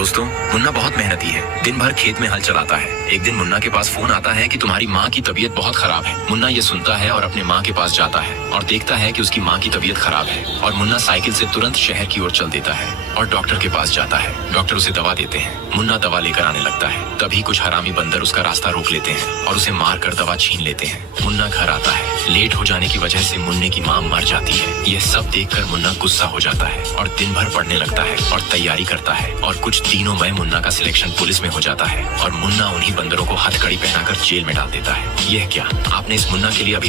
दोस्तों, मुन्ना बहुत मेहनती है। दिन भर खेत में हल चलाता है। एक दिन मुन्ना के पास फोन आता है कि तुम्हारी माँ की तबीयत बहुत खराब है। मुन्ना ये सुनता है और अपने माँ के पास जाता है और देखता है कि उसकी माँ की तबीयत खराब है। और मुन्ना साइकिल से तुरंत शहर की ओर चल देता है और डॉक्टर के पास जाता है। डॉक्टर उसे दवा देते हैं। मुन्ना दवा लेकर आने लगता है। तभी कुछ हरामी बंदर उसका रास्ता रोक लेते हैं और उसे मार कर दवा छीन लेते हैं। मुन्ना घर आता है। लेट हो जाने की वजह से मुन्ने की माँ मर जाती है। यह सब देखकर मुन्ना गुस्सा हो जाता है और दिन भर पढ़ने लगता है और तैयारी करता है। और कुछ दिनों में मुन्ना का सिलेक्शन पुलिस में हो जाता है और मुन्ना उन्हीं बंदरों को हथकड़ी पहनाकर जेल में डाल देता है। यह क्या, आपने इस मुन्ना के लिए अभी तक